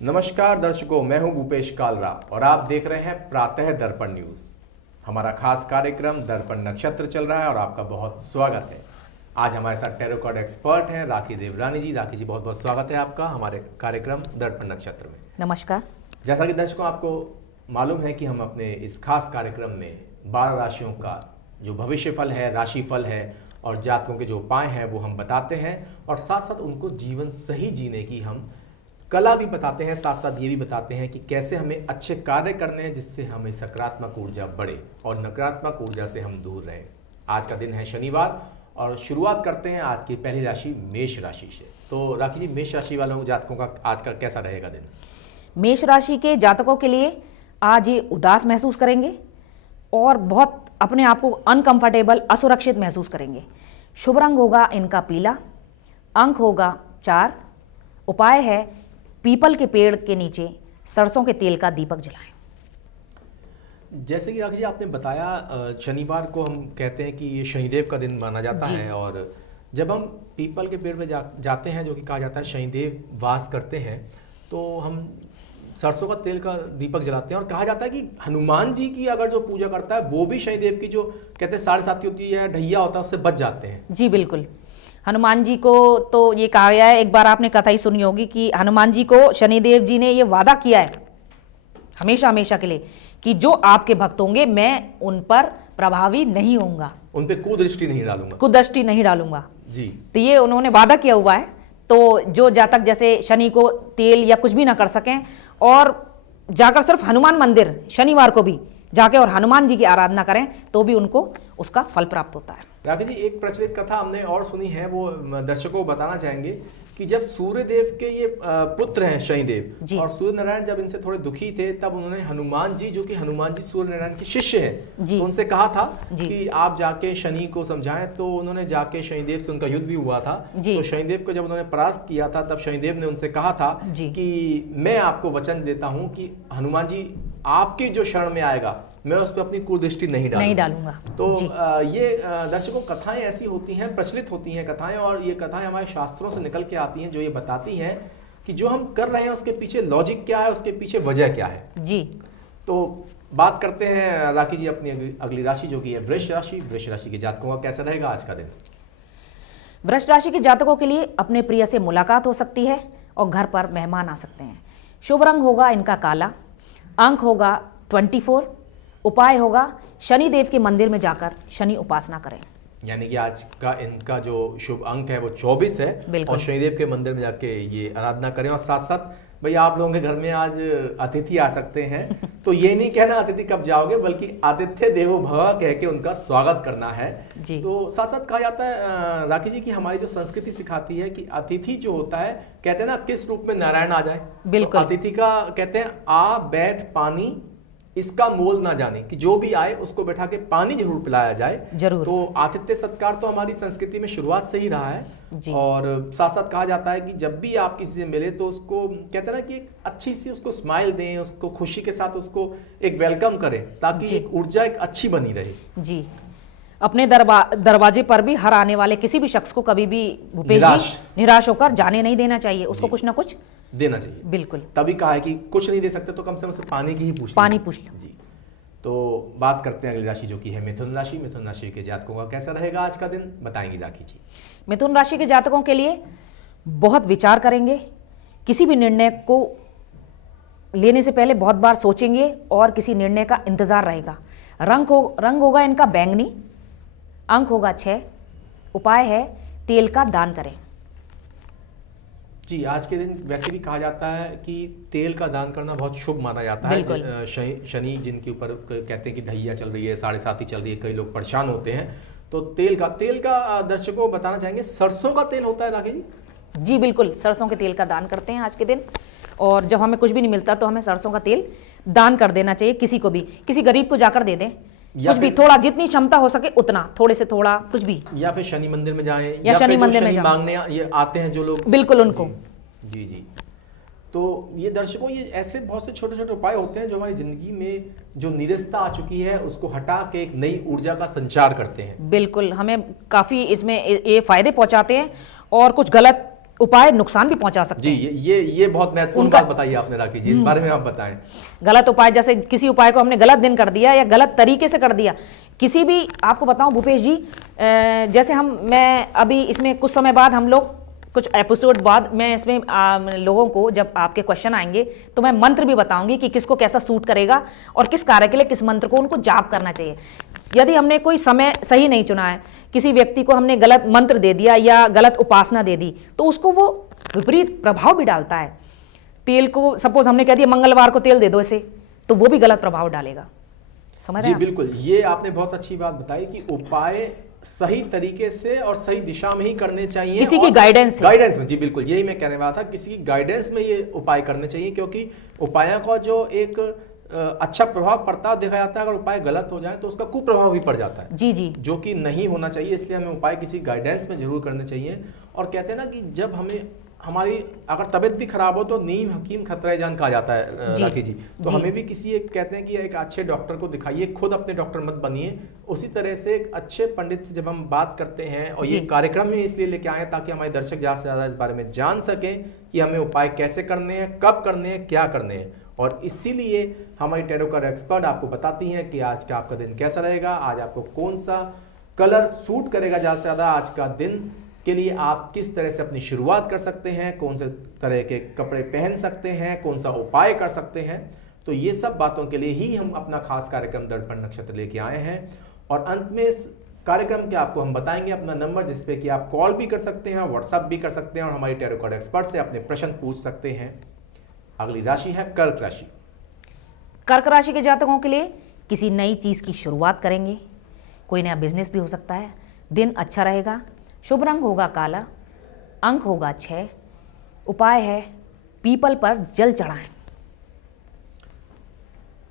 नमस्कार दर्शकों, मैं हूं भूपेश कालरा और आप देख रहे हैं प्रातः दर्पण न्यूज। हमारा खास कार्यक्रम दर्पण नक्षत्र चल रहा है और आपका बहुत स्वागत है। आज हमारे साथ टैरो कार्ड एक्सपर्ट हैं राखी देवरानी जी। राखी जी, बहुत बहुत स्वागत है आपका हमारे कार्यक्रम दर्पण नक्षत्र में। नमस्कार। जैसा कि दर्शकों आपको मालूम है कि हम अपने इस खास कार्यक्रम में 12 राशियों का जो भविष्य फल है, राशि फल है और जातकों के जो उपाय हैं वो हम बताते हैं और साथ साथ उनको जीवन सही जीने की हम कला भी बताते हैं। साथ साथ ये भी बताते हैं कि कैसे हमें अच्छे कार्य करने हैं जिससे हमें सकारात्मक ऊर्जा बढ़े और नकारात्मक ऊर्जा से हम दूर रहें। आज का दिन है शनिवार और शुरुआत करते हैं आज की पहली राशि मेष राशि से। तो राखी जी, मेष राशि वालों जातकों का आज का कैसा रहेगा दिन? मेष राशि के जातकों के लिए आज ये उदास महसूस करेंगे और बहुत अपने आप को अनकंफर्टेबल, असुरक्षित महसूस करेंगे। शुभ रंग होगा इनका पीला, अंक होगा 4। उपाय है पीपल के पेड़ के नीचे सरसों के तेल का दीपक जलाएं। जैसे कि राखी जी आपने बताया, शनिवार को हम कहते हैं कि ये शनिदेव का दिन माना जाता है और जब हम पीपल के पेड़ पे जाते हैं, जो कि कहा जाता है शनिदेव वास करते हैं, तो हम सरसों का तेल का दीपक जलाते हैं और कहा जाता है कि हनुमान जी की अगर जो पूजा करता है वो भी शनिदेव की जो कहते हैं साढ़े साथी होती है, ढैया होता है, उससे बच जाते हैं। जी बिल्कुल। हनुमान जी को तो ये कहा गया है, एक बार आपने कथा ही सुनी होगी कि हनुमान जी को शनिदेव जी ने ये वादा किया है हमेशा हमेशा के लिए कि जो आपके भक्त होंगे मैं उन पर प्रभावी नहीं होऊंगा, उन पे कुदृष्टि नहीं डालूंगा, कुदृष्टि नहीं डालूंगा जी। तो ये उन्होंने वादा किया हुआ है। तो जो जातक जैसे शनि को तेल या कुछ भी ना कर सकें और जाकर सिर्फ हनुमान मंदिर शनिवार को भी जाके और हनुमान जी की आराधना करें तो भी उनको उसका फल प्राप्त होता है। राखी जी, एक प्रचलित कथा हमने और सुनी है, वो दर्शकों को बताना चाहेंगे कि जब सूर्यदेव के ये पुत्र हैं शनिदेव और सूर्य नारायण जब इनसे थोड़े दुखी थे तब उन्होंने हनुमान जी, जो कि हनुमान जी सूर्य नारायण के शिष्य हैं, तो उनसे कहा था कि आप जाके शनि को समझाएं। तो उन्होंने जाके शनिदेव से उनका युद्ध भी हुआ था। तो शनिदेव को जब उन्होंने परास्त किया था तब शनिदेव ने उनसे कहा था कि मैं आपको वचन देता हूं कि हनुमान जी आपके जो शरण में आएगा मैं उस पर अपनी कुदृष्टि नहीं डालूंगा। तो ये दर्शकों कथाएं ऐसी होती हैं, प्रचलित होती हैं कथाएं, और ये कथाएं हमारे शास्त्रों से निकल के आती हैं जो ये बताती हैं कि जो हम कर रहे हैं उसके पीछे लॉजिक क्या है, उसके पीछे वजह क्या है जी। तो बात करते हैं राखी जी अपनी अगली राशि जो कि है वृष राशि। वृष राशि के जातकों का कैसा रहेगा आज का दिन? वृष राशि के जातकों के लिए अपने प्रिय से मुलाकात हो सकती है और घर पर मेहमान आ सकते हैं। शुभ रंग होगा इनका काला, अंक होगा 24। उपाय होगा शनिदेव के मंदिर में जाकर शनि उपासना करें। यानी कि आज का इनका जो शुभ अंक है वो 24 है और शनिदेव के मंदिर में जाके ये आराधना करें। और साथ साथ भाई आप लोगों के घर में आज अतिथि आ सकते हैं तो ये नहीं कहना अतिथि कब जाओगे, बल्कि आतिथ्य देवो भव कह के उनका स्वागत करना है। तो साथ साथ कहा जाता है राखी जी की हमारी जो संस्कृति सिखाती है कि अतिथि जो होता है, कहते हैं ना किस रूप में नारायण आ जाए। बिल्कुल। तो अतिथि का कहते हैं आ बैठ पानी इसका मोल ना जाने, कि जो भी आए उसको बैठा के पानी जरूर पिलाया जाए जरूर। तो आतिथ्य सत्कार तो हमारी संस्कृति में शुरुआत से ही रहा है। और साथ साथ कहा जाता है कि जब भी आप किसी से मिले तो उसको कहते हैं ना कि अच्छी सी उसको स्माइल दें, उसको खुशी के साथ उसको एक वेलकम करें ताकि एक ऊर्जा एक अच्छी बनी रहे। जी। अपने दरवाजे पर भी हर आने वाले किसी भी शख्स को कभी भी भूपेश जी निराश होकर जाने नहीं देना चाहिए, उसको कुछ ना कुछ देना चाहिए। बिल्कुल। तभी कहा है कि कुछ नहीं दे सकते तो कम से कम पानी की ही पूछ लो जी। तो बात करते हैं अगली राशि जो कि है मिथुन राशि। मिथुन राशि के जातकों का कैसा रहेगा आज का दिन, बताएंगी राखी जी? मिथुन राशि के जातकों के लिए बहुत विचार करेंगे, किसी भी निर्णय को लेने से पहले बहुत बार सोचेंगे और किसी निर्णय का इंतजार रहेगा। रंग होगा इनका बैंगनी, अंक होगा 6। उपाय है तेल का दान करें। जी, आज के दिन वैसे भी कहा जाता है कि तेल का दान करना बहुत शुभ माना जाता है। शनि जिनके ऊपर कहते हैं कि ढैया चल रही है, साढ़े साथी चल रही है, कई लोग परेशान होते हैं, तो तेल का दर्शकों को बताना चाहेंगे सरसों का तेल होता है राखी जी? जी बिल्कुल, सरसों के तेल का दान करते हैं आज के दिन। और जब हमें कुछ भी नहीं मिलता तो हमें सरसों का तेल दान कर देना चाहिए, किसी को भी, किसी गरीब को जाकर दे दें, कुछ भी, थोड़ा जितनी क्षमता हो सके उतना, थोड़े से थोड़ा कुछ भी, या फिर शनि मंदिर में जाएं, या शनि मंदिर में मांगने ये आते हैं जो लोग, बिल्कुल उनको। जी जी। तो ये दर्शकों, ये ऐसे बहुत से छोटे छोटे उपाय होते हैं जो हमारी जिंदगी में जो नीरसता आ चुकी है उसको हटा के एक नई ऊर्जा का संचार करते हैं। बिल्कुल, हमें काफी इसमें ये फायदे पहुंचाते हैं और कुछ गलत उपाय नुकसान भी पहुंचा सकते जी। हैं। ये बहुत महत्वपूर्ण बात बताई आपने राखी जी, इस बारे में आप बताएं। गलत उपाय, जैसे किसी उपाय को हमने गलत दिन कर दिया या गलत तरीके से कर दिया, किसी भी, आपको बताऊं भूपेश जी, जैसे मैं अभी इसमें कुछ समय बाद, हम लोग कुछ एपिसोड बाद, मैं इसमें लोगों को जब आपके क्वेश्चन आएंगे तो मैं मंत्र भी बताऊंगी कि किसको कैसा सूट करेगा और किस कार्य के लिए किस मंत्र को उनको जाप करना चाहिए। यदि हमने कोई समय सही नहीं चुना है, किसी व्यक्ति को हमने गलत मंत्र दे दिया या गलत उपासना दे दी, तो उसको वो विपरीत प्रभाव भी डालता है। तेल को सपोज हमने कह दिया मंगलवार को तेल दे दो इसे, तो वो भी गलत प्रभाव डालेगा। समझ रहे हैं? जी बिल्कुल, ये आपने बहुत अच्छी बात बताई कि उपाय सही तरीके से और सही दिशा में ही करने चाहिए, किसी की गाइडेंस में। जी बिल्कुल, यही मैं कहने वाला था, किसी की गाइडेंस में ये उपाय करने चाहिए, क्योंकि उपायों का जो एक अच्छा प्रभाव पड़ता देखा जाता है, अगर उपाय गलत हो जाए तो उसका कुप्रभाव भी पड़ जाता है। जी जी, जो कि नहीं होना चाहिए। इसलिए हमें उपाय किसी गाइडेंस में जरूर करने चाहिए। और कहते हैं ना कि जब हमारी अगर तबीयत भी खराब हो तो नीम हकीम खतरा जान कहा जाता है राखी जी। तो हमें भी किसी एक कहते हैं कि एक अच्छे डॉक्टर को दिखाइए, खुद अपने डॉक्टर मत बनिए। उसी तरह से एक अच्छे पंडित से जब हम बात करते हैं, और ये कार्यक्रम में इसलिए लेके आए ताकि हमारे दर्शक ज़्यादा से ज़्यादा इस बारे में जान सकें कि हमें उपाय कैसे करने हैं, कब करने हैं, क्या करने हैं। और इसीलिए हमारी टैरो कार्ड एक्सपर्ट आपको बताती हैं कि आज का आपका दिन कैसा रहेगा, आज आपको कौन सा कलर सूट करेगा ज़्यादा से ज़्यादा, आज का दिन के लिए आप किस तरह से अपनी शुरुआत कर सकते हैं, कौन से तरह के कपड़े पहन सकते हैं, कौन सा उपाय कर सकते हैं। तो ये सब बातों के लिए ही हम अपना खास कार्यक्रम दर्पण नक्षत्र लेके आए हैं। और अंत में इस कार्यक्रम के आपको हम बताएंगे अपना नंबर, जिसपे कि आप कॉल भी कर सकते हैं, व्हाट्सएप भी कर सकते हैं और हमारी टैरो कार्ड एक्सपर्ट से अपने प्रश्न पूछ सकते हैं। अगली राशि है कर्क राशि। कर्क राशि के जातकों के लिए किसी नई चीज की शुरुआत करेंगे, कोई नया बिजनेस भी हो सकता है। दिन अच्छा रहेगा, शुभ रंग होगा काला, अंक होगा 6, उपाय है पीपल पर जल चढ़ाएं।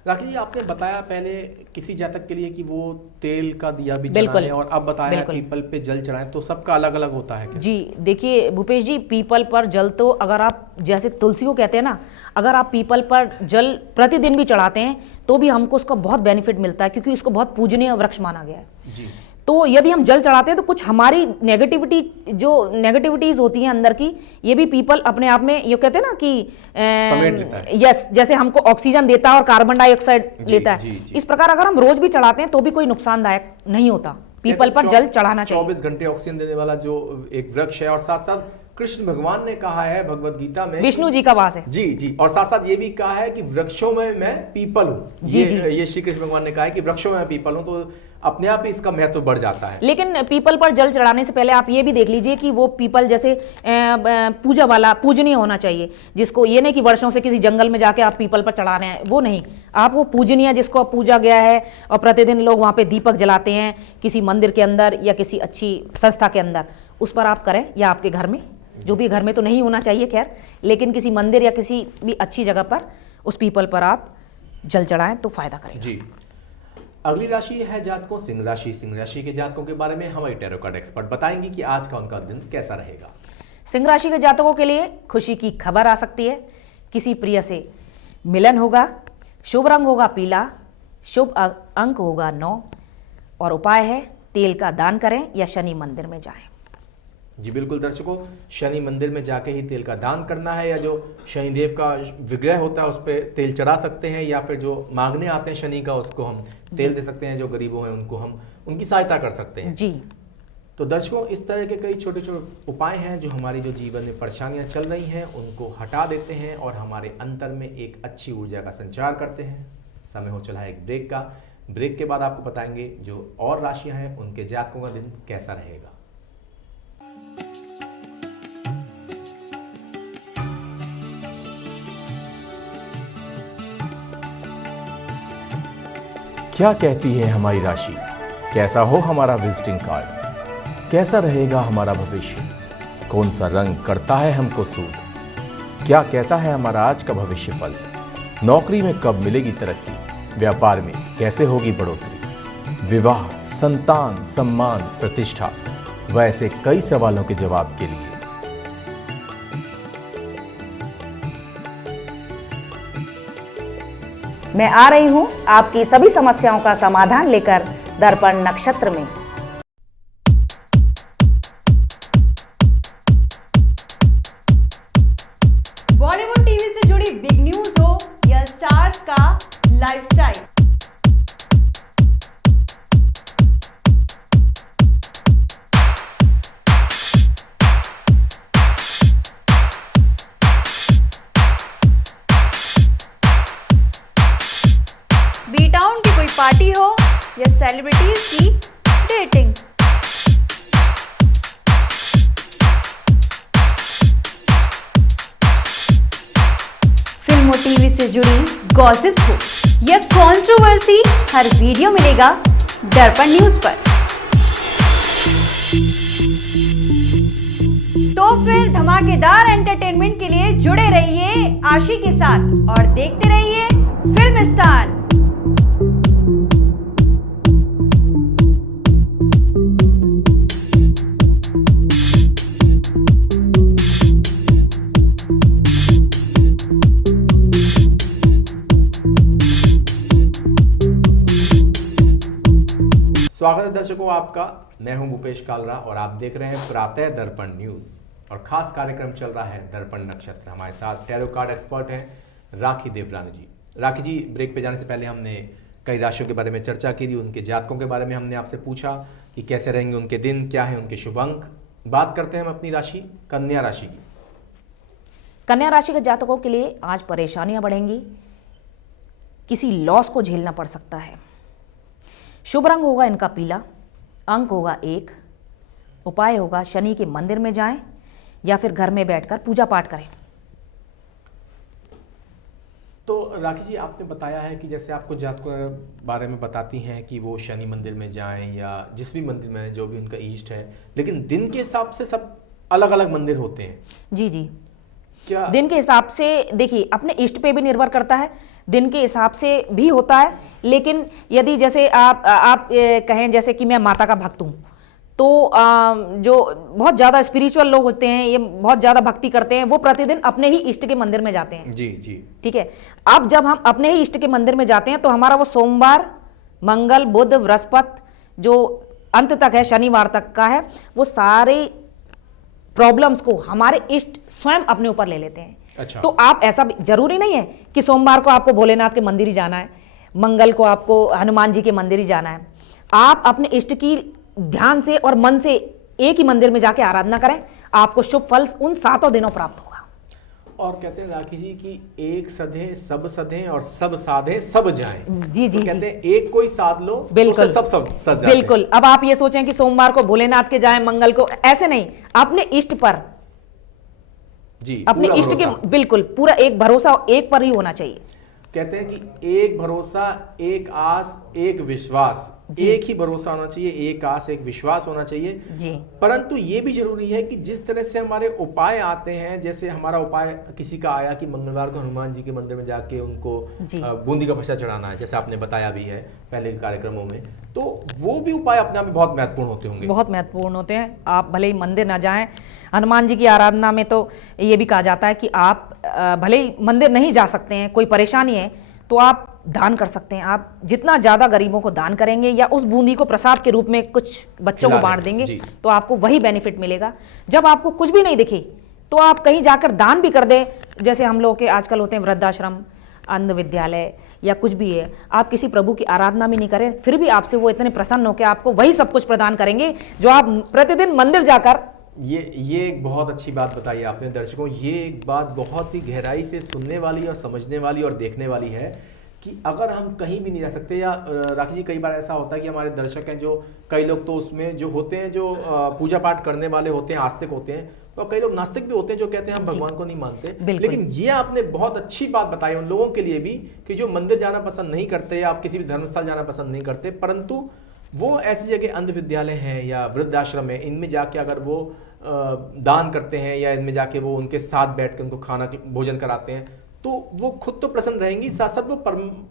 राखी जी, आपने बताया पहले किसी जातक के लिए कि वो तेल का दिया भी बिल्कुल, जलाएं, और अब बताया पीपल पे जल चढ़ाएं, तो सबका अलग अलग होता है क्या? जी देखिए भूपेश जी, पीपल पर जल तो अगर आप जैसे तुलसी को कहते हैं ना, अगर आप पीपल पर जल प्रतिदिन भी चढ़ाते हैं तो भी हमको उसका बहुत बेनिफिट मिलता है, क्योंकि उसको बहुत पूजनीय वृक्ष माना गया है। जी। तो यदि हम जल चढ़ाते हैं तो कुछ हमारी नेगेटिविटीज होती हैं अंदर की, ये भी पीपल अपने आप में, ये कहते हैं ना कि यस, जैसे हमको ऑक्सीजन देता है और कार्बन डाइऑक्साइड लेता है, इस प्रकार अगर हम रोज भी चढ़ाते हैं तो भी कोई नुकसानदायक नहीं होता। पीपल पर जल चढ़ाना चाहिए। 24 घंटे ऑक्सीजन देने वाला जो एक वृक्ष है, और साथ साथ कृष्ण भगवान ने कहा है भगवत गीता में, विष्णु जी का वास है। जी जी, और साथ साथ ये भी कहा है कि वृक्षों में मैं पीपल हूँ। ये श्री कृष्ण भगवान ने कहा है कि वृक्षों में मैं पीपल हूँ, तो अपने आप ही इसका महत्व बढ़ जाता है। लेकिन पीपल पर जल चढ़ाने से पहले आप ये भी देख लीजिए कि वो पीपल जैसे पूजा वाला, पूजनीय होना चाहिए, जिसको ये नहीं कि वर्षों से किसी जंगल में जाके आप पीपल पर चढ़ा रहे हैं, वो नहीं। आप वो पूजनीय जिसको पूजा गया है और प्रतिदिन लोग वहाँ पे दीपक जलाते हैं किसी मंदिर के अंदर या किसी अच्छी संस्था के अंदर, उस पर आप करें, या आपके घर में, जो भी घर में तो नहीं होना चाहिए खैर, लेकिन किसी मंदिर या किसी भी अच्छी जगह पर उस पीपल पर आप जल चढ़ाएं तो फायदा करेगा। जी। अगली राशि है जातकों सिंह राशि। सिंह राशि के जातकों के बारे में हमारी टैरो कार्ड एक्सपर्ट बताएंगी कि आज का उनका दिन कैसा रहेगा। सिंह राशि के जातकों के लिए खुशी की खबर आ सकती है, किसी प्रिय से मिलन होगा, शुभ रंग होगा पीला, शुभ अंक होगा 9, और उपाय है तेल का दान करें या शनि मंदिर में जाएं। जी बिल्कुल दर्शकों, शनि मंदिर में जाके ही तेल का दान करना है, या जो शनिदेव का विग्रह होता है उस पर तेल चढ़ा सकते हैं, या फिर जो मांगने आते हैं शनि का उसको हम तेल दे सकते हैं, जो गरीबों हैं उनको हम उनकी सहायता कर सकते हैं। जी। तो दर्शकों, इस तरह के कई छोटे छोटे उपाय हैं जो हमारी जो जीवन में परेशानियां चल रही हैं उनको हटा देते हैं और हमारे अंतर में एक अच्छी ऊर्जा का संचार करते हैं। समय हो चला है एक ब्रेक का। ब्रेक के बाद आपको बताएंगे जो और राशियां हैं उनके जातकों का दिन कैसा रहेगा। क्या कहती है हमारी राशि, कैसा हो हमारा विजिटिंग कार्ड, कैसा रहेगा हमारा भविष्य, कौन सा रंग करता है हमको सूट, क्या कहता है हमारा आज का भविष्य फल, नौकरी में कब मिलेगी तरक्की, व्यापार में कैसे होगी बढ़ोतरी, विवाह, संतान, सम्मान, प्रतिष्ठा, व ऐसे कई सवालों के जवाब के लिए मैं आ रही हूं आपकी सभी समस्याओं का समाधान लेकर दर्पण नक्षत्र में। पार्टी हो या सेलिब्रिटीज की डेटिंग, फिल्म और टीवी से जुड़ी गॉसिप्स हो या कंट्रोवर्सी, हर वीडियो मिलेगा दर्पण न्यूज पर। तो फिर धमाकेदार एंटरटेनमेंट के लिए जुड़े रहिए आशी के साथ और देखते रहिए फिल्मिस्तान। स्वागत है दर्शकों आपका, मैं हूं भूपेश कालरा और आप देख रहे हैं प्रातः दर्पण न्यूज और खास कार्यक्रम चल रहा है दर्पण नक्षत्र। हमारे साथ टैरो कार्ड एक्सपर्ट हैं राखी देवरानी जी। राखी जी, ब्रेक पे जाने से पहले हमने कई राशियों के बारे में चर्चा की थी, उनके जातकों के बारे में हमने आपसे पूछा कि कैसे रहेंगे उनके दिन, क्या है उनके शुभ अंक। बात करते हैं हम अपनी राशि कन्या राशि की। कन्या राशि के जातकों के लिए आज परेशानियां बढ़ेंगी, किसी लॉस को झेलना पड़ सकता है। शुभ रंग होगा इनका पीला, अंक होगा 1, उपाय होगा शनि के मंदिर में जाएं या फिर घर में बैठकर पूजा पाठ करें। तो राखी जी, आपने बताया है कि जैसे आपको जातकों के बारे में बताती हैं कि वो शनि मंदिर में जाएं या जिस भी मंदिर में जो भी उनका इष्ट है, लेकिन दिन के हिसाब से सब अलग अलग मंदिर होते हैं। जी जी, क्या दिन के हिसाब से देखिए अपने इष्ट पे भी निर्भर करता है, दिन के हिसाब से भी होता है। लेकिन यदि जैसे आप कहें जैसे कि मैं माता का भक्त हूँ, तो जो बहुत ज़्यादा स्पिरिचुअल लोग होते हैं, ये बहुत ज़्यादा भक्ति करते हैं, वो प्रतिदिन अपने ही इष्ट के मंदिर में जाते हैं। जी जी, ठीक है। अब जब हम अपने ही इष्ट के मंदिर में जाते हैं तो हमारा वो सोमवार, मंगल, बुध, बृहस्पति जो अंत तक है, शनिवार तक का है, वो सारे प्रॉब्लम्स को हमारे इष्ट स्वयं अपने ऊपर ले लेते हैं। अच्छा। तो आप ऐसा जरूरी नहीं है कि सोमवार को आपको भोलेनाथ के मंदिर ही जाना है, मंगल को आपको हनुमान जी के मंदिर ही जाना है। आप अपने इष्ट की ध्यान से और मन से एक ही मंदिर में जाके आराधना करें, आपको शुभ फल उन 7 दिनों प्राप्त होगा। और कहते हैं राखी जी कि एक सधे सब सधे और सब साधे सब जाएं। जी जी, तो कहते हैं एक कोई साध लो, बिल्कुल तो सब सज जाते हैं। बिल्कुल। अब आप ये सोचें कि सोमवार को भोलेनाथ के जाएं, मंगल को, ऐसे नहीं, अपने इष्ट पर, जी, अपने पूरा इष्ट के भरोसा। बिल्कुल पूरा एक भरोसा एक पर ही होना चाहिए। कहते हैं कि एक भरोसा, एक आस, एक विश्वास, एक ही भरोसा होना चाहिए, एक आस, एक विश्वास होना चाहिए जी। परंतु ये भी जरूरी है कि जिस तरह से हमारे उपाय आते हैं, जैसे हमारा उपाय किसी का आया कि मंगलवार को हनुमान जी के मंदिर में जाके उनको बूंदी का प्रसाद चढ़ाना है, जैसे आपने बताया भी है पहले के कार्यक्रमों में, तो वो भी उपाय अपने आप में बहुत महत्वपूर्ण होते होंगे। बहुत महत्वपूर्ण होते हैं। आप भले ही मंदिर ना जाएं, हनुमान जी की आराधना में तो ये भी कहा जाता है कि आप भले ही मंदिर नहीं जा सकते हैं, कोई परेशानी है, तो आप दान कर सकते हैं। आप जितना ज़्यादा गरीबों को दान करेंगे या उस बूंदी को प्रसाद के रूप में कुछ बच्चों को बांट देंगे तो आपको वही बेनिफिट मिलेगा। जब आपको कुछ भी नहीं दिखे तो आप कहीं जाकर दान भी कर दें, जैसे हम लोग के आजकल होते हैं वृद्धाश्रम, अंध विद्यालय या कुछ भी है, आप किसी प्रभु की आराधना भी नहीं करें, फिर भी आपसे वो इतने प्रसन्न होकर आपको वही सब कुछ प्रदान करेंगे जो आप प्रतिदिन मंदिर जाकर। ये एक बहुत अच्छी बात बताई आपने दर्शकों। ये एक बात बहुत ही गहराई से सुनने वाली और समझने वाली और देखने वाली है कि अगर हम कहीं भी नहीं जा सकते, या राखी जी कई बार ऐसा होता है कि हमारे दर्शक हैं जो, कई लोग तो उसमें जो होते हैं जो पूजा पाठ करने वाले होते हैं, आस्तिक होते हैं, तो कई लोग नास्तिक भी होते हैं जो कहते हैं हम भगवान को नहीं मानते। लेकिन ये आपने बहुत अच्छी बात बताई उन लोगों के लिए भी कि जो मंदिर जाना पसंद नहीं करते, आप किसी भी धर्मस्थल जाना पसंद नहीं करते, परंतु वो ऐसी जगह अंध विद्यालय हैं या वृद्धाश्रम है, इनमें जाके अगर वो दान करते हैं या इनमें जाके वो उनके साथ बैठ के उनको खाना भोजन कराते हैं, तो वो खुद तो प्रसन्न रहेंगी, साथ साथ वो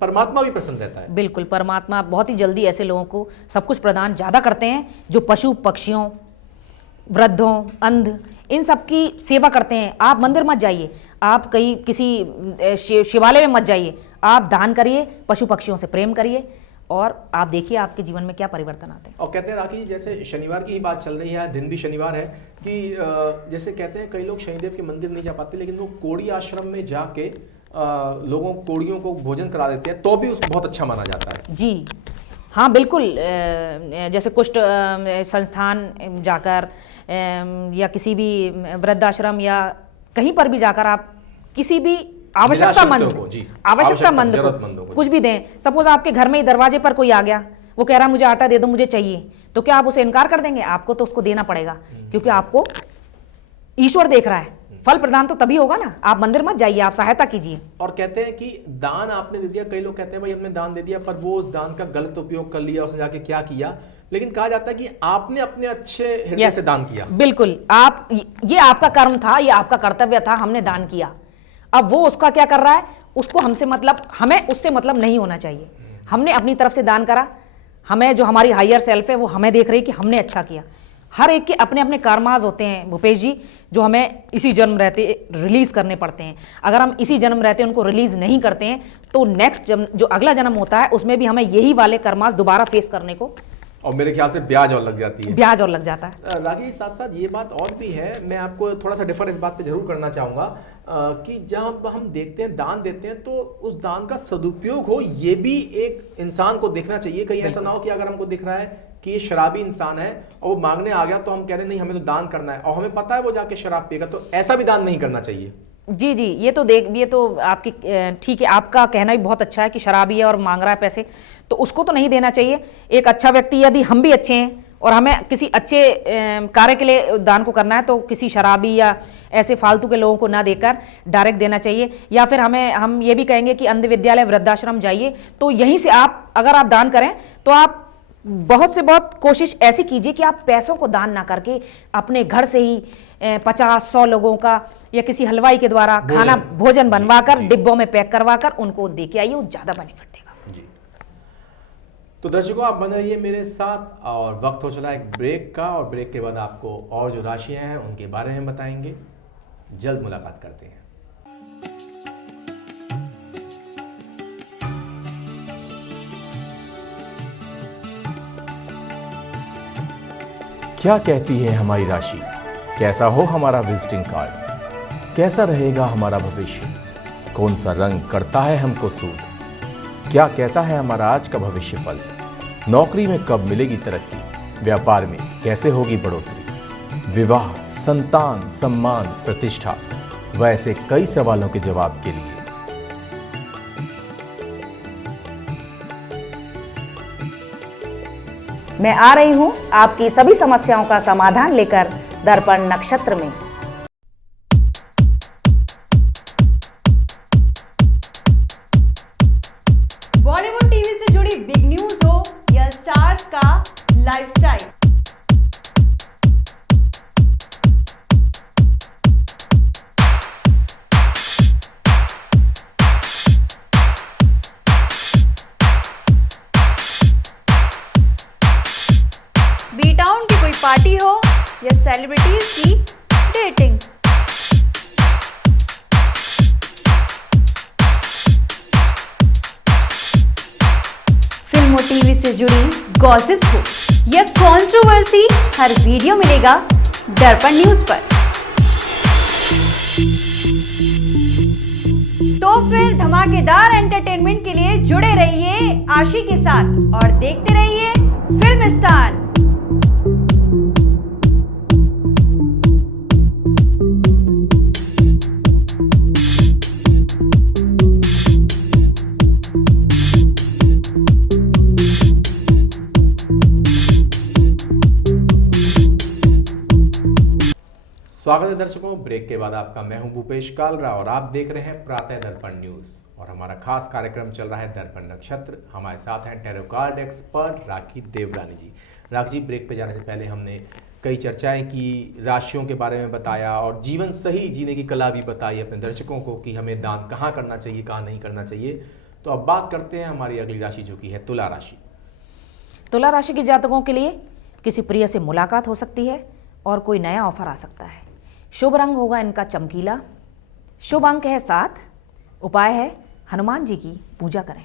परमात्मा भी प्रसन्न रहता है। बिल्कुल, परमात्मा बहुत ही जल्दी ऐसे लोगों को सब कुछ प्रदान ज़्यादा करते हैं जो पशु पक्षियों, वृद्धों, अंध, इन सब की सेवा करते हैं। आप मंदिर मत जाइए, आप कहीं किसी शिवालय में मत जाइए, आप दान करिए, पशु पक्षियों से प्रेम करिए और आप देखिए आपके जीवन में क्या परिवर्तन आते हैं। और कहते हैं राखी, जैसे शनिवार की ही बात चल रही है, दिन भी शनिवार है, कि जैसे कहते हैं कई लोग शनिदेव के मंदिर नहीं जा पाते, लेकिन वो कोड़ी आश्रम में जाके लोगों कोड़ियों को भोजन करा देते हैं, तो भी उसको बहुत अच्छा माना जाता है। जी हाँ, बिल्कुल। जैसे कुष्ठ संस्थान जाकर या किसी भी वृद्धाश्रम या कहीं पर भी जाकर आप किसी भी आवश्यकतामंद निराश्रितों को, जी, आवश्यकतामंद जरूरतमंदों को को, कुछ भी दें। सपोज आपके घर में ही दरवाजे पर कोई आ गया, वो कह रहा है मुझे आटा दे दो, मुझे चाहिए, तो क्या आप उसे इनकार कर देंगे? आपको तो उसको देना पड़ेगा, क्योंकि आपको ईश्वर देख रहा है। फल प्रदान तो तभी होगा ना। आप मंदिर मत जाइए, आप सहायता कीजिए। और कहते हैं कि दान आपने दे दिया, कई लोग कहते हैं भाई हमने दान दे दिया, पर वो उस दान का गलत उपयोग कर लिया, उसने जाके क्या किया। लेकिन कहा जाता है कि आपने अपने अच्छे हृदय से दान किया। बिल्कुल, आप, ये आपका कर्म था, ये आपका कर्तव्य था, हमने दान किया। अब वो उसका क्या कर रहा है, उसको हमसे मतलब, हमें उससे मतलब नहीं होना चाहिए। हमने अपनी तरफ से दान करा, हमें जो हमारी हायर सेल्फ है वो हमें देख रही है कि हमने अच्छा किया। हर एक के अपने अपने कर्माज होते हैं भूपेश जी, जो हमें इसी जन्म रहते रिलीज करने पड़ते हैं। अगर हम इसी जन्म रहते उनको रिलीज नहीं करते हैं तो नेक्स्ट जन्म, जो अगला जन्म होता है, उसमें भी हमें यही वाले कर्माज दोबारा फेस करने को, और मेरे ख्याल से ब्याज और लग जाती है। ब्याज और लग जाता है। रागी, साथ साथ ये बात और भी है, मैं आपको थोड़ा सा डिफर इस बात पे जरूर करना चाहूंगा कि जब हम देखते हैं दान देते हैं तो उस दान का सदुपयोग हो, ये भी एक इंसान को देखना चाहिए। कहीं ऐसा ना हो कि अगर हमको दिख रहा है कि ये शराबी इंसान है और वो मांगने आ गया तो हम कह रहे हैं नहीं हमें तो दान करना है, और हमें पता है वो जाके शराब पिएगा, तो ऐसा भी दान नहीं करना चाहिए। जी जी, ये तो आपकी ठीक है, आपका कहना भी बहुत अच्छा है कि शराबी है और मांग रहा है पैसे, तो उसको तो नहीं देना चाहिए। एक अच्छा व्यक्ति, यदि हम भी अच्छे हैं और हमें किसी अच्छे कार्य के लिए दान को करना है, तो किसी शराबी या ऐसे फालतू के लोगों को ना देकर डायरेक्ट देना चाहिए। या फिर हम ये भी कहेंगे कि अंध विद्यालय वृद्धाश्रम जाइए, तो यहीं से आप, अगर आप दान करें तो आप बहुत से बहुत कोशिश ऐसी कीजिए कि आप पैसों को दान ना करके अपने घर से ही 50-100 लोगों का या किसी हलवाई के द्वारा खाना भोजन बनवाकर डिब्बों में पैक करवाकर उनको दे के आइए, वो ज्यादा बेनिफिट देगा। जी, तो दर्शकों आप बने रहिए मेरे साथ, और वक्त हो चला एक ब्रेक का, और ब्रेक के बाद आपको और जो राशियां हैं उनके बारे में बताएंगे। जल्द मुलाकात करते हैं। क्या कहती है हमारी राशि, कैसा हो हमारा विजिटिंग कार्ड, कैसा रहेगा हमारा भविष्य, कौन सा रंग करता है हमको सूद, क्या कहता है हमारा आज का भविष्य फल, नौकरी में कब मिलेगी तरक्की, व्यापार में कैसे होगी बढ़ोतरी, विवाह, संतान, सम्मान, प्रतिष्ठा, वैसे कई सवालों के जवाब के लिए मैं आ रही हूं आपकी सभी समस्याओं का समाधान लेकर दर्पण नक्षत्र में। बॉलीवुड टीवी से जुड़ी बिग न्यूज हो या स्टार्स का लाइफस्टाइल, बी टाउन की कोई पार्टी हो या सेलिब्रिटीज की डेटिंग, फिल्म और टीवी से जुड़ी गॉसिप्स हो या कंट्रोवर्सी, हर वीडियो मिलेगा दर्पण न्यूज पर। तो फिर धमाकेदार एंटरटेनमेंट के लिए जुड़े रहिए आशी के साथ और देखते रहिए फिल्मिस्तान। स्वागत है दर्शकों, ब्रेक के बाद आपका मैं हूं भूपेश कालरा और आप देख रहे हैं प्रातः दर्पण न्यूज, और हमारा खास कार्यक्रम चल रहा है दर्पण नक्षत्र। हमारे साथ हैं टैरो कार्ड एक्सपर्ट राखी देवरानी जी। राखी जी, ब्रेक पे जाने से पहले हमने कई चर्चाएं की, राशियों के बारे में बताया और जीवन सही जीने की कला भी बताई अपने दर्शकों को कि हमें दान कहाँ करना चाहिए, कहाँ नहीं करना चाहिए। तो अब बात करते हैं हमारी अगली राशि जो कि है तुला राशि। तुला राशि के जातकों के लिए किसी प्रिय से मुलाकात हो सकती है और कोई नया ऑफर आ सकता है। शुभ रंग होगा इनका चमकीला, शुभ अंक है 7, उपाय है हनुमान जी की पूजा करें।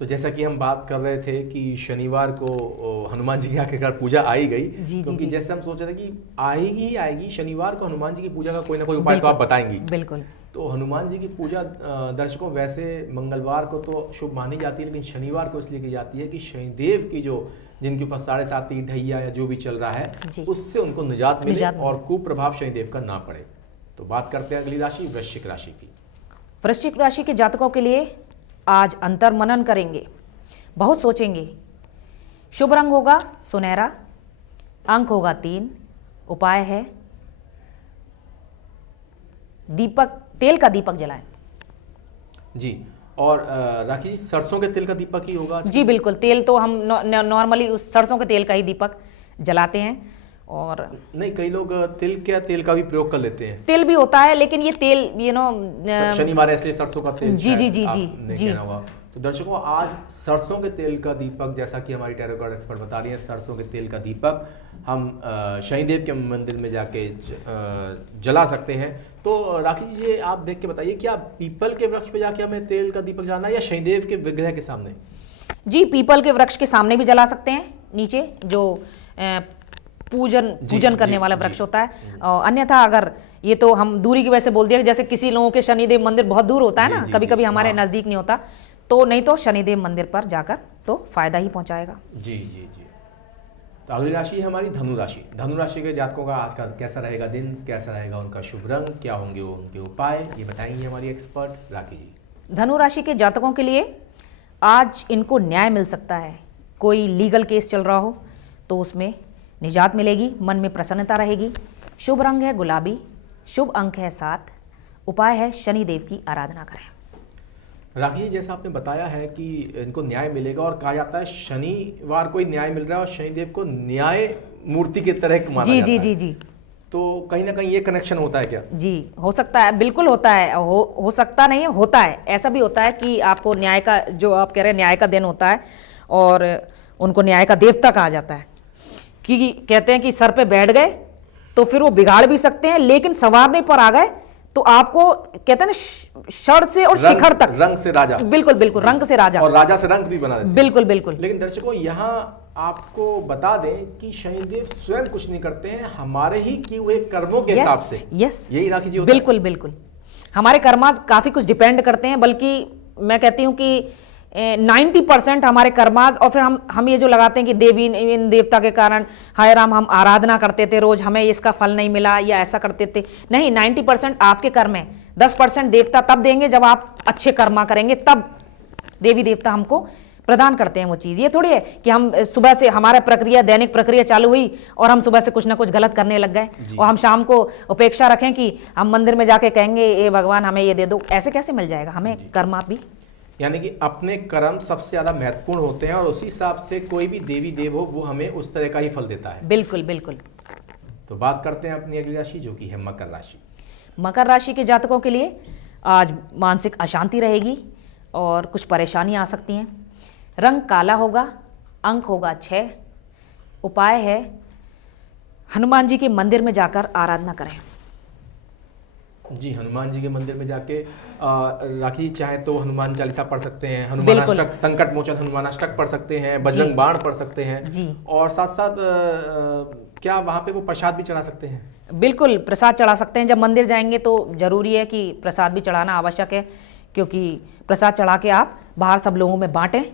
तो जैसा कि हम बात कर रहे थे कि शनिवार को हनुमान जी की आखिरकार पूजा आई गई, क्योंकि जैसे हम सोच रहे थे कि आएगी ही आएगी, शनिवार को हनुमान जी की पूजा का कोई ना कोई उपाय तो आप बताएंगी। बिल्कुल। तो हनुमान जी की पूजा दर्शकों वैसे मंगलवार को तो शुभ मानी जाती है, लेकिन शनिवार को इसलिए की जाती है कि शनिदेव की जो जिनके ऊपर 7.5 ढैया या जो भी चल रहा है उससे उनको निजात मिले और कुप्रभाव शनिदेव का ना पड़े। तो बात करते हैं अगली राशि वृश्चिक राशि की। वृश्चिक राशि के जातकों के लिए आज अंतर्मनन करेंगे, बहुत सोचेंगे। शुभ रंग होगा सुनहरा, अंक होगा 3, उपाय है दीपक, तेल का दीपक जलाएं। जी, और राखी जी सरसों के तेल का दीपक ही होगा आज? जी बिल्कुल, तेल तो हम नॉर्मली उस सरसों के तेल का ही दीपक जलाते हैं। और नहीं, कई लोग तेल का भी प्रयोग कर लेते हैं। तेल भी होता है, लेकिन ये तेल शनिवार है इसलिए सरसों का तेल जी जी जी जी जी। कहना होगा। तो दर्शकों, आज सरसों के तेल का दीपक, जैसा कि हमारी टैरो कार्ड एक्सपर्ट बता रही है, सरसों के तेल का दीपक हम शनिदेव के मंदिर में जाके जला सकते हैं। तो राखी जी ये आप देख के बताइए, क्या पीपल के वृक्ष पे जाके हमें तेल का दीपक जलाना है या शनिदेव के विग्रह के सामने? जी, पीपल के वृक्ष के सामने भी जला सकते हैं, नीचे जो पूजन करने वाला वृक्ष होता है। और अन्यथा अगर ये तो हम दूरी की वजह से बोल दिया, जैसे किसी लोगों के शनिदेव मंदिर बहुत दूर होता है ना, कभी कभी हमारे नजदीक नहीं होता, तो नहीं तो शनिदेव मंदिर पर जाकर तो फायदा ही पहुंचाएगा। जी जी जी। तो अगली राशि है हमारी धनु राशि। धनु राशि के जातकों का आज का कैसा रहेगा दिन, कैसा रहेगा उनका शुभ रंग, क्या होंगे उनके उपाय, ये बताएंगे हमारी एक्सपर्ट राखी जी। धनु राशि के जातकों के लिए आज इनको न्याय मिल सकता है। कोई लीगल केस चल रहा हो तो उसमें निजात मिलेगी, मन में प्रसन्नता रहेगी। शुभ रंग है गुलाबी, शुभ अंक है 7, उपाय है शनिदेव की आराधना करें। राखी जी, जैसा आपने बताया है कि इनको न्याय मिलेगा, और कहा जाता है शनिवार को ही न्याय मिल रहा है और शनिदेव को न्याय मूर्ति की तरह माना जी जाता जी है। जी जी। तो कहीं ना कहीं ये कनेक्शन होता है क्या? जी, हो सकता है, बिल्कुल होता है। हो सकता नहीं है, होता है। ऐसा भी होता है कि आपको न्याय का, जो आप कह रहे हैं न्याय का दिन होता है और उनको न्याय का देवता कहा जाता है, कि कहते हैं कि सर पे बैठ गए तो फिर वो बिगाड़ भी सकते हैं, लेकिन संवारने पर आ गए तो आपको कहते हैं ना षड़ से और शिखर तक, रंग से राजा। बिल्कुल बिल्कुल, रंग से राजा, और राजा से रंग भी बना देते हैं। बिल्कुल बिल्कुल। लेकिन दर्शकों, यहाँ आपको बता दें कि शनिदेव स्वयं कुछ नहीं करते हैं, हमारे ही किए हुए कर्मों के हिसाब से। यस, यही राखी जी होता है। बिल्कुल बिल्कुल, हमारे कर्मास काफी कुछ डिपेंड करते हैं, बल्कि मैं कहती हूँ कि 90% हमारे कर्मास। और फिर हम ये जो लगाते हैं कि देवी इन देवता के कारण, हाय राम, हम आराधना करते थे रोज, हमें इसका फल नहीं मिला या ऐसा करते थे। नहीं, 90% आपके कर्म है, 10% देवता तब देंगे जब आप अच्छे कर्मा करेंगे, तब देवी देवता हमको प्रदान करते हैं वो चीज़। ये थोड़ी है कि हम सुबह से हमारा प्रक्रिया, दैनिक प्रक्रिया चालू हुई और हम सुबह से कुछ ना कुछ गलत करने लग गए और हम शाम को उपेक्षा रखें कि हम मंदिर में जाके कहेंगे ए भगवान हमें ये दे दो। ऐसे कैसे मिल जाएगा हमें कर्मा भी? यानी कि अपने कर्म सबसे ज्यादा महत्वपूर्ण होते हैं और उसी हिसाब से कोई भी देवी देव हो वो हमें उस तरह का ही फल देता है। बिल्कुल बिल्कुल। तो बात करते हैं अपनी अगली राशि, जो कि है मकर राशि। मकर राशि के जातकों के लिए आज मानसिक अशांति रहेगी और कुछ परेशानियां आ सकती हैं। रंग काला होगा, अंक होगा 6, उपाय है हनुमान जी के मंदिर में जाकर आराधना करें। जी, हनुमान जी के मंदिर में जाके राखी चाहे तो हनुमान चालीसा पढ़ सकते हैं, हनुमान अष्टक, संकट मोचन हनुमान अष्टक पढ़ सकते हैं, बजरंग बाण पढ़ सकते हैं जी। और साथ साथ क्या वहाँ पे वो प्रसाद भी चढ़ा सकते हैं? बिल्कुल, प्रसाद चढ़ा सकते हैं। जब मंदिर जाएंगे तो जरूरी है कि प्रसाद भी चढ़ाना आवश्यक है, क्योंकि प्रसाद चढ़ा के आप बाहर सब लोगों में बांटें।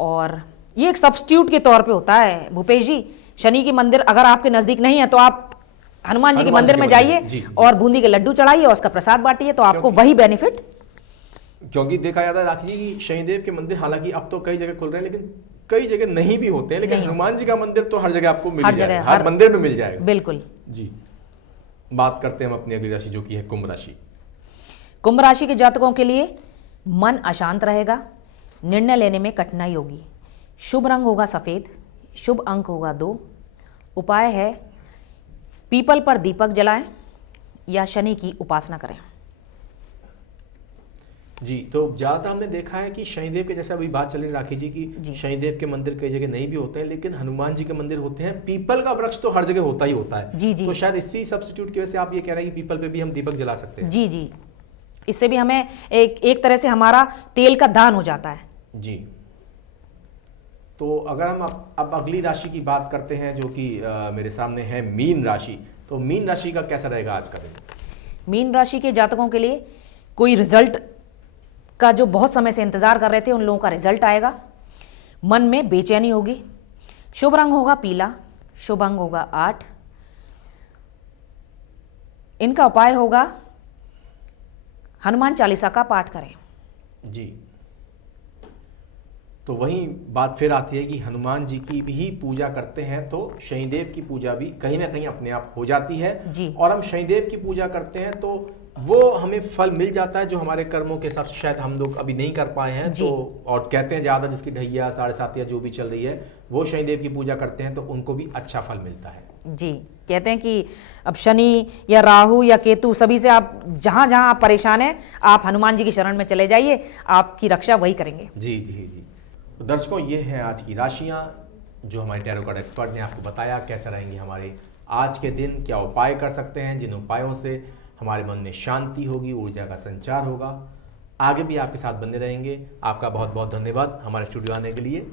और ये एक सब्स्टिट्यूट के तौर पे होता है भूपेश जी। शनि की मंदिर अगर आपके नजदीक नहीं है तो आप हनुमान जी के मंदिर में जाइए और बूंदी के लड्डू चढ़ाइए और उसका प्रसाद बांटिए, तो आपको वही बेनिफिट। क्योंकि देखा जाता है राखी जी, शनिदेव के मंदिर हालांकि अब तो कई जगह खुल रहे हैं, लेकिन कई जगह नहीं भी होते हैं, लेकिन हनुमान जी का मंदिर तो हर जगह आपको मिल जाएगा, हर मंदिर में मिल जाएगा। बिल्कुल जी। बात करते हैं हम अपनी अगली राशि, जो कि है कुंभ राशि। कुंभ राशि के जातकों के लिए मन अशांत रहेगा, निर्णय लेने में कठिनाई होगी। शुभ रंग होगा सफेद, शुभ अंक होगा 2, उपाय है पीपल पर दीपक जलाएं या शनि की उपासना करें। जी, तो ज्यादातर हमने देखा है कि शनिदेव के, जैसे अभी बात चल रही राखी जी की, शनिदेव के मंदिर कई जगह नहीं भी होते हैं, लेकिन हनुमान जी के मंदिर होते हैं। पीपल का वृक्ष तो हर जगह होता ही होता है। जी जी। तो शायद इसी सब्स्टिट्यूट की वजह से आप ये कह रहे हैं कि पीपल पे भी हम दीपक जला सकते हैं। जी जी, इससे भी हमें एक तरह से हमारा तेल का दान हो जाता है। जी। तो अगर हम अब अगली राशि की बात करते हैं, जो कि मेरे सामने है मीन राशि। तो मीन राशि का कैसा रहेगा आज का दिन? मीन राशि के जातकों के लिए कोई रिजल्ट का, जो बहुत समय से इंतजार कर रहे थे, उन लोगों का रिजल्ट आएगा। मन में बेचैनी होगी। शुभ रंग होगा पीला, शुभ अंक होगा 8, इनका उपाय होगा हनुमान चालीसा का पाठ करें। जी, तो वही बात फिर आती है कि हनुमान जी की भी पूजा करते हैं तो शनिदेव की पूजा भी कहीं ना कहीं अपने आप हो जाती है जी। और हम शनिदेव की पूजा करते हैं तो वो हमें फल मिल जाता है जो हमारे कर्मों के हिसाब से शायद हम लोग अभी नहीं कर पाए हैं। जी। तो और कहते हैं ज़्यादा जिसकी ढैया 7.5 जो भी चल रही है वो शनिदेव की पूजा करते हैं तो उनको भी अच्छा फल मिलता है। जी, कहते हैं कि अब शनि या राहु या केतु सभी से आप जहां जहां आप परेशान हैं आप हनुमान जी की शरण में चले जाइए, आपकी रक्षा वही करेंगे। जी जी जी। तो दर्शकों, ये हैं आज की राशियां जो हमारे टैरो कार्ड एक्सपर्ट ने आपको बताया कैसे रहेंगे हमारे आज के दिन, क्या उपाय कर सकते हैं जिन उपायों से हमारे मन में शांति होगी, ऊर्जा का संचार होगा। आगे भी आपके साथ बने रहेंगे। आपका बहुत बहुत धन्यवाद हमारे स्टूडियो आने के लिए।